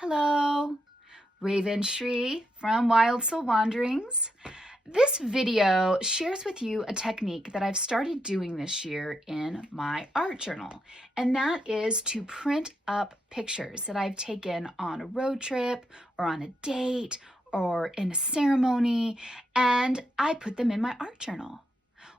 Hello, Raven Shri from Wild Soul Wanderings. This video shares with you a technique that I've started doing this year in my art journal, and that is to print up pictures that I've taken on a road trip or on a date or in a ceremony, and I put them in my art journal.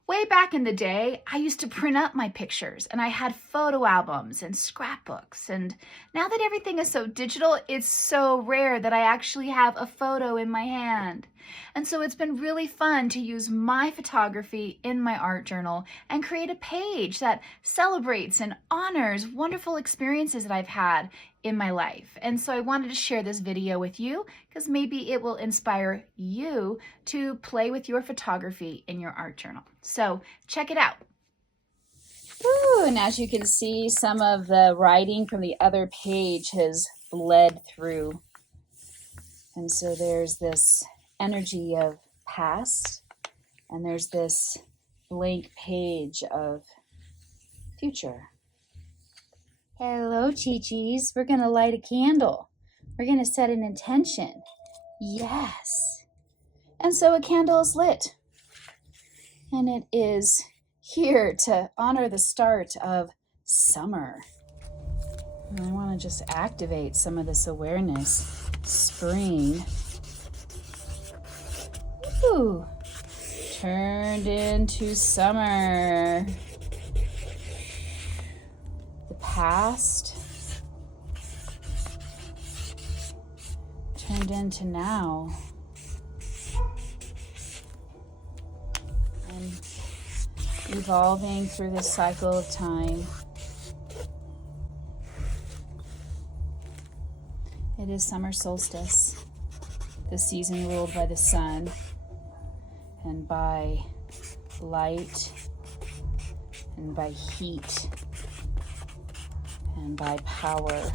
Way back in the day, I used to print up my pictures and I had photo albums and scrapbooks. And now that everything is so digital, it's so rare that I actually have a photo in my hand. And so it's been really fun to use my photography in my art journal and create a page that celebrates and honors wonderful experiences that I've had in my life. And so I wanted to share this video with you because maybe it will inspire you to play with your photography in your art journal. So check it out. Ooh, and as you can see, some of the writing from the other page has bled through. And so there's this energy of past, and there's this blank page of future. Hello, Chi-Chis. We're going to light a candle. We're going to set an intention. Yes. And so a candle is lit. And it is here to honor the start of summer. And I want to just activate some of this awareness. Spring. Ooh. Turned into summer. The past turned into now. And evolving through this cycle of time. It is summer solstice, the season ruled by the sun and by light and by heat and by power,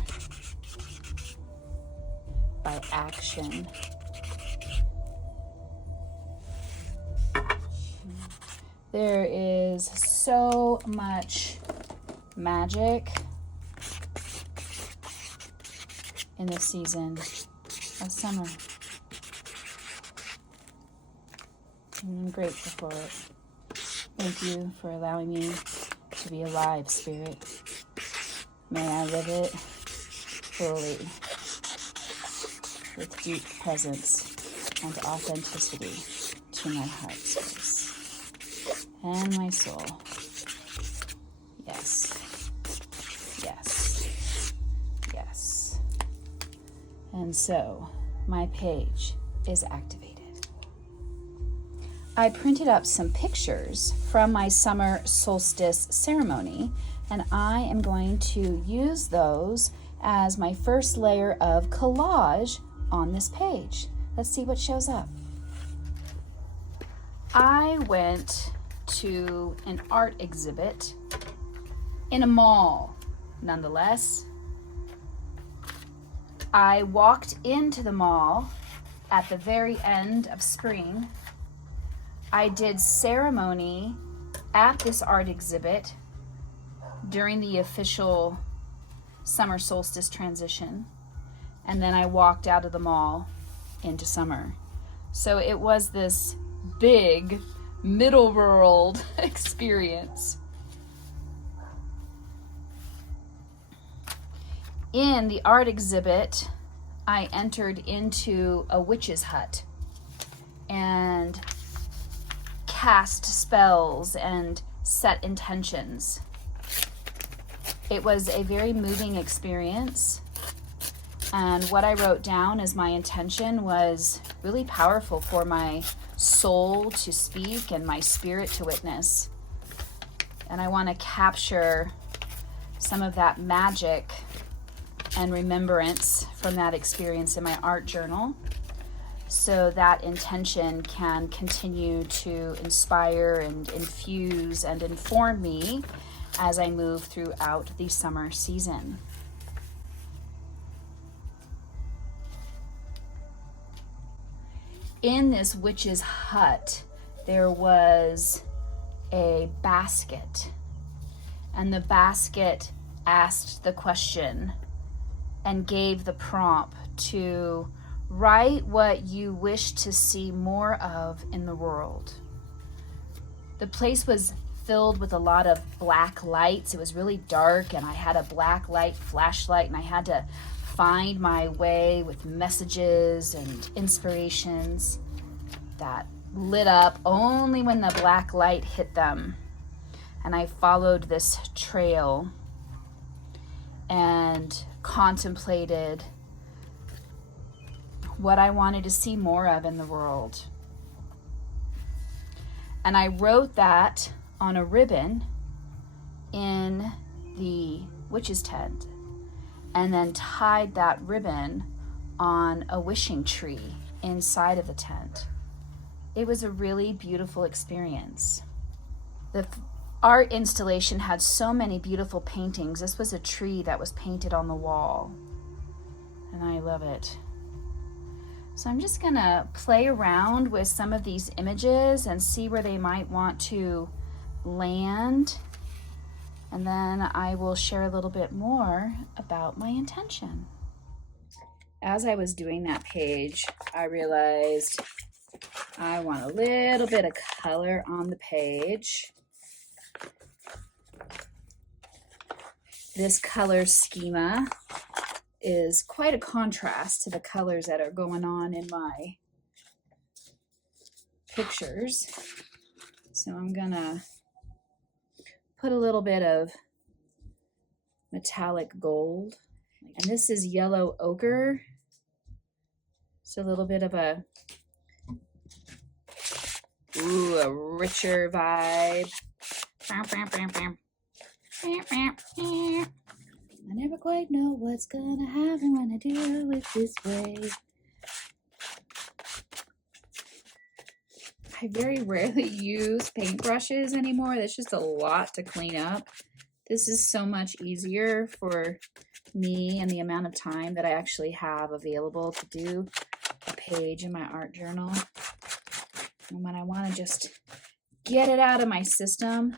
by action. There is so much magic in the season of summer. And I'm grateful for it. Thank you for allowing me to be alive, Spirit. May I live it fully with deep presence and authenticity to my heart space and my soul. Yes, yes, yes. And so my page is activated. I printed up some pictures from my summer solstice ceremony, and I am going to use those as my first layer of collage on this page. Let's see what shows up. I went to an art exhibit in a mall, nonetheless. I walked into the mall at the very end of spring. I did ceremony at this art exhibit during the official summer solstice transition, and then I walked out of the mall into summer. So it was this big middle world experience. In the art exhibit, I entered into a witch's hut and cast spells and set intentions. It was a very moving experience, and what I wrote down as my intention was really powerful for my soul to speak and my spirit to witness. And I want to capture some of that magic and remembrance from that experience in my art journal, so that intention can continue to inspire and infuse and inform me as I move throughout the summer season. In this witch's hut, there was a basket, and the basket asked the question, and gave the prompt to write what you wish to see more of in the world. The place was filled with a lot of black lights. It was really dark, and I had a black light flashlight, and I had to find my way with messages and inspirations that lit up only when the black light hit them. And I followed this trail and contemplated what I wanted to see more of in the world. And I wrote that on a ribbon in the witch's tent, and then tied that ribbon on a wishing tree inside of the tent. It was a really beautiful experience. The art installation had so many beautiful paintings. This was a tree that was painted on the wall, and I love it. So I'm just gonna play around with some of these images and see where they might want to land. And then I will share a little bit more about my intention. As I was doing that page, I realized I want a little bit of color on the page. This color schema is quite a contrast to the colors that are going on in my pictures. So I'm gonna put a little bit of metallic gold. And this is yellow ochre. So a little bit of a richer vibe. I never quite know what's gonna happen when I deal with this wave. I very rarely use paintbrushes anymore. There's just a lot to clean up. This is so much easier for me and the amount of time that I actually have available to do a page in my art journal. And when I want to just get it out of my system,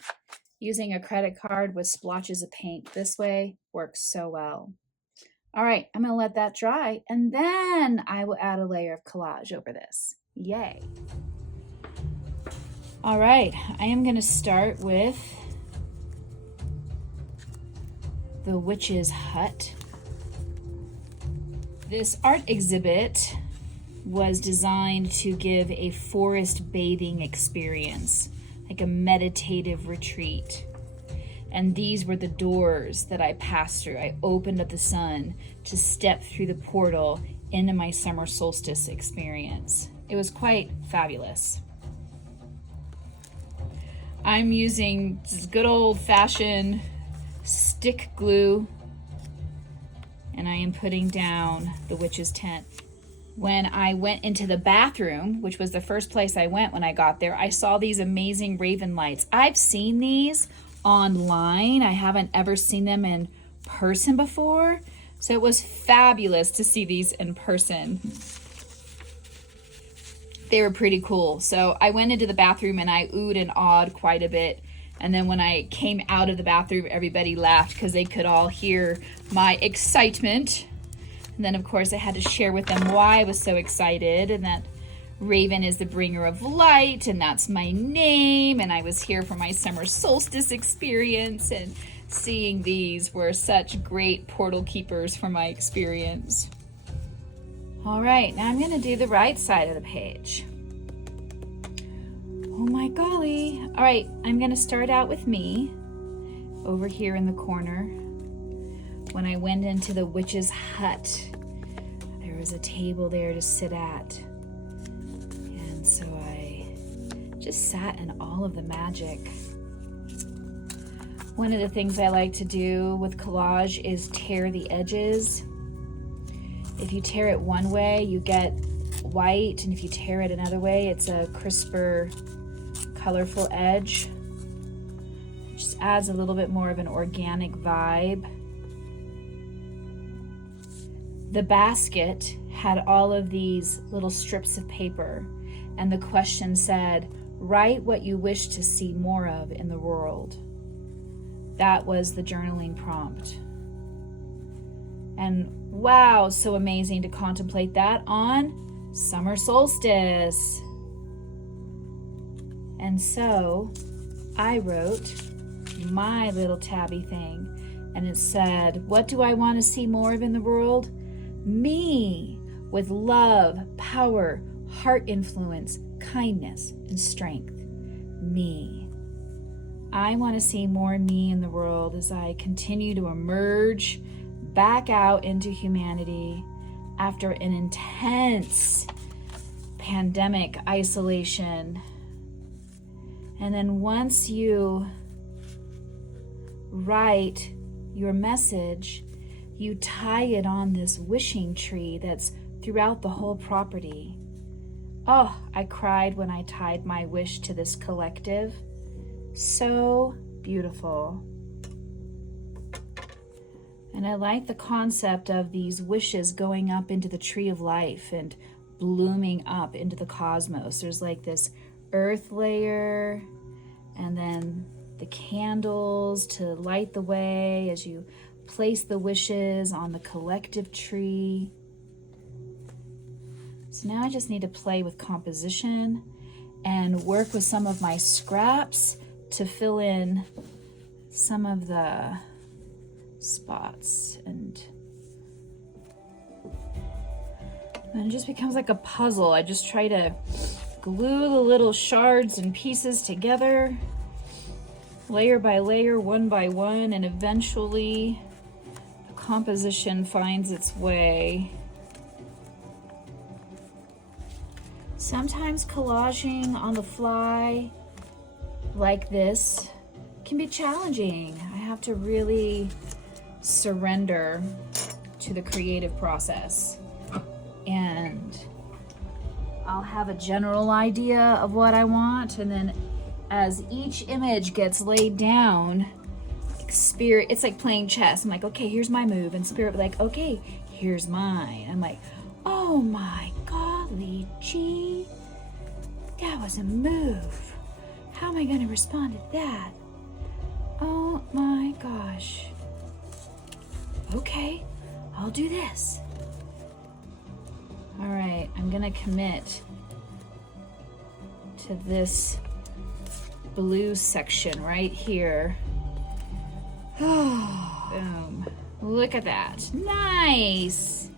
using a credit card with splotches of paint this way works so well. All right, I'm gonna let that dry, and then I will add a layer of collage over this. Yay. All right, I am gonna start with the witch's hut. This art exhibit was designed to give a forest bathing experience, like a meditative retreat. And these were the doors that I passed through. I opened up the sun to step through the portal into my summer solstice experience. It was quite fabulous. I'm using good old-fashioned stick glue, and I am putting down the witch's tent. When I went into the bathroom, which was the first place I went when I got there, I saw these amazing raven lights. I've seen these online. I haven't ever seen them in person before. So it was fabulous to see these in person. They were pretty cool. So I went into the bathroom and I oohed and awed quite a bit. And then when I came out of the bathroom, everybody laughed because they could all hear my excitement. And then, of course, I had to share with them why I was so excited, and that Raven is the bringer of light, and that's my name, and I was here for my summer solstice experience, and seeing these were such great portal keepers for my experience. All right, now I'm going to do the right side of the page. Oh my golly. All right, I'm going to start out with me over here in the corner. When I went into the witch's hut, there was a table there to sit at. And so I just sat in all of the magic. One of the things I like to do with collage is tear the edges. If you tear it one way, you get white, and if you tear it another way, it's a crisper, colorful edge. It just adds a little bit more of an organic vibe. The basket had all of these little strips of paper, and the question said, write what you wish to see more of in the world. That was the journaling prompt. And Wow, so amazing to contemplate that on summer solstice. And so I wrote my little tabby thing, and it said, what do I want to see more of in the world? Me, with love, power, heart influence, kindness, and strength. Me. I want to see more me in the world as I continue to emerge back out into humanity after an intense pandemic isolation. And then once you write your message, you tie it on this wishing tree that's throughout the whole property. Oh, I cried when I tied my wish to this collective. So beautiful. And I like the concept of these wishes going up into the tree of life and blooming up into the cosmos. There's like this earth layer, and then the candles to light the way as you place the wishes on the collective tree. So now I just need to play with composition and work with some of my scraps to fill in some of the spots, and then it just becomes like a puzzle. I just try to glue the little shards and pieces together, layer by layer, one by one, and eventually the composition finds its way. Sometimes collaging on the fly like this can be challenging. I have to really surrender to the creative process, and I'll have a general idea of what I want, and then as each image gets laid down, spirit, it's like playing chess. I'm like, okay, here's my move, and spirit will be like, okay, here's mine. I'm like, oh my golly gee, that was a move. How am I going to respond to that? Oh my gosh. Okay, I'll do this. All right, I'm gonna commit to this blue section right here. Boom. Look at that. Nice.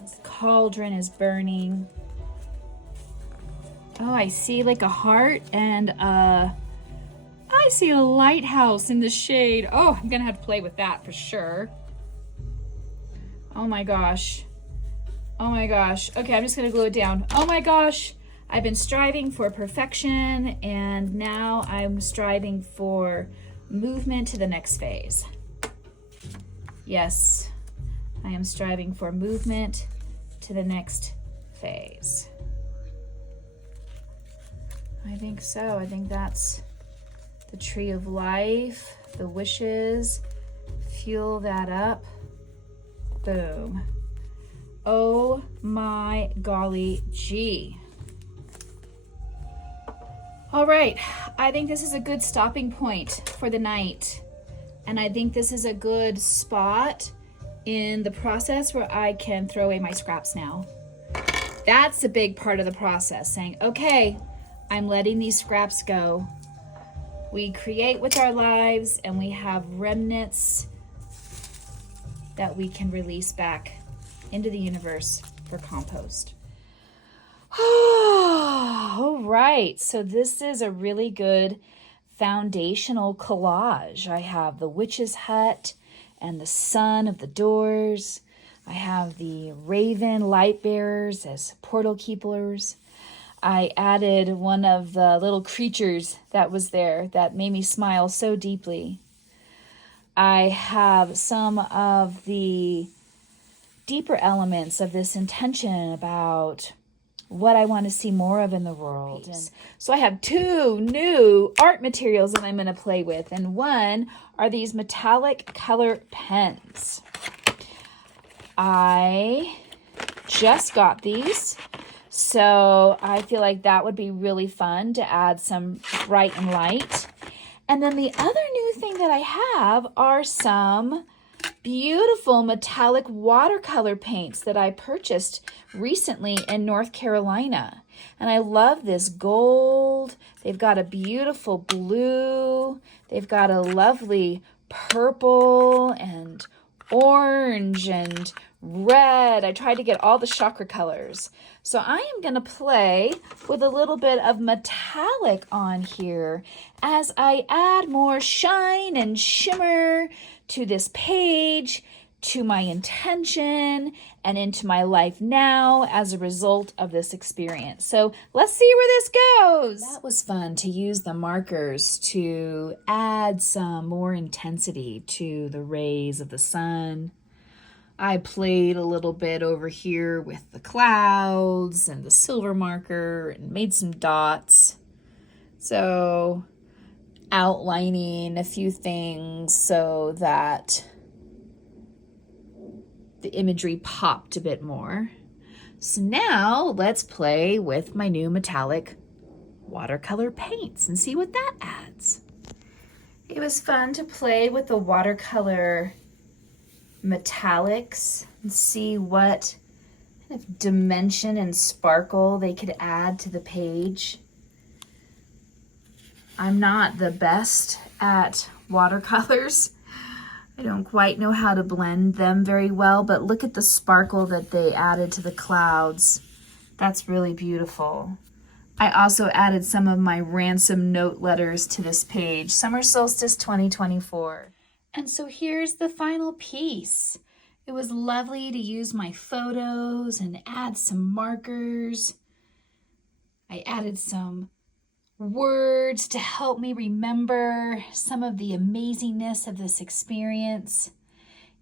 The cauldron is burning. Oh, I see like a heart and I see a lighthouse in the shade. Oh, I'm gonna have to play with that for sure. Oh my gosh. Oh my gosh. Okay, I'm just gonna glue it down. Oh my gosh. I've been striving for perfection, and now I'm striving for movement to the next phase. Yes, I am striving for movement to the next phase. I think so. I think that's the tree of life, the wishes, fuel that up. Boom. Oh my golly gee. All right, I think this is a good stopping point for the night. And I think this is a good spot in the process where I can throw away my scraps now. That's a big part of the process, saying, okay, I'm letting these scraps go. We create with our lives, and we have remnants that we can release back into the universe for compost. All right, so this is a really good foundational collage. I have the witch's hut and the sun of the doors. I have the raven light bearers as portal keepers. I added one of the little creatures that was there that made me smile so deeply. I have some of the deeper elements of this intention about what I want to see more of in the world. And so I have 2 new art materials that I'm going to play with, and one are these metallic color pens. I just got these, so I feel like that would be really fun to add some bright and light. And then the other new thing that I have are some beautiful metallic watercolor paints that I purchased recently in North Carolina. And I love this gold. They've got a beautiful blue. They've got a lovely purple and orange and red. I tried to get all the chakra colors. So I am going to play with a little bit of metallic on here as I add more shine and shimmer to this page, to my intention, and into my life now as a result of this experience. So let's see where this goes. That was fun to use the markers to add some more intensity to the rays of the sun. I played a little bit over here with the clouds and the silver marker and made some dots. So outlining a few things so that the imagery popped a bit more. So now let's play with my new metallic watercolor paints and see what that adds. It was fun to play with the watercolor metallics and see what kind of dimension and sparkle they could add to the page. I'm not the best at watercolors. I don't quite know how to blend them very well, but look at the sparkle that they added to the clouds. That's really beautiful. I also added some of my ransom note letters to this page, Summer Solstice 2024. And so here's the final piece. It was lovely to use my photos and add some markers. I added some words to help me remember some of the amazingness of this experience.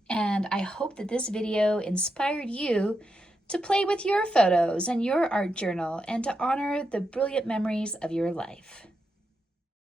And I hope that this video inspired you to play with your photos and your art journal and to honor the brilliant memories of your life.